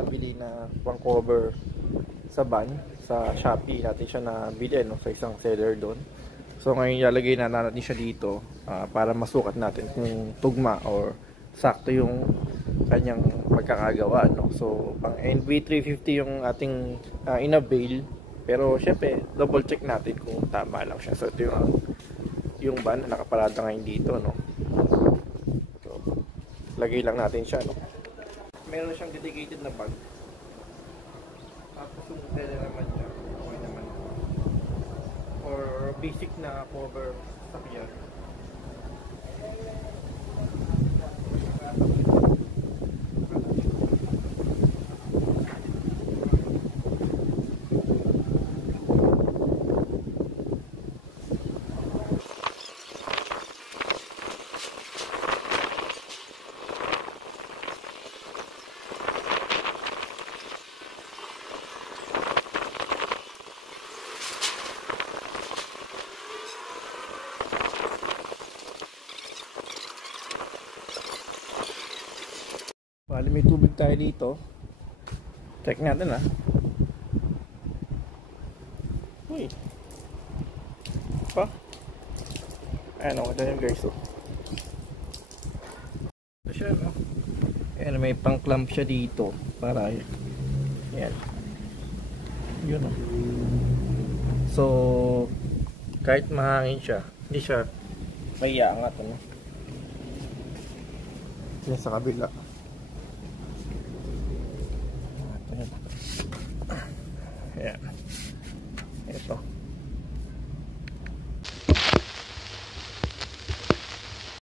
nakabili na pang cover sa van. Sa Shopee natin siya nabili, no, sa isang seller doon. So ngayon ilalagay na natin siya dito para masukat natin kung tugma or sakto yung kanyang pagkakagawa, no. So pang NV350 yung ating inavail, pero syempre double check natin kung tama lang siya. So ito yung van na nakaparada ngayon dito, no. So lagay lang natin siya, no. Meron siyang dedicated na bag. Tapos yung tela naman niya, okay naman. Or basic na cover sa kanya. Bali may tubig tayo dito. Check natin Uy. Pa? Ayan o, ito yung guys Ito siya, no? Ayan, may pang clamp siya dito. Para ayan. Yun o. So kahit mahangin siya, hindi siya may iangat, ano? Yan sa kabila.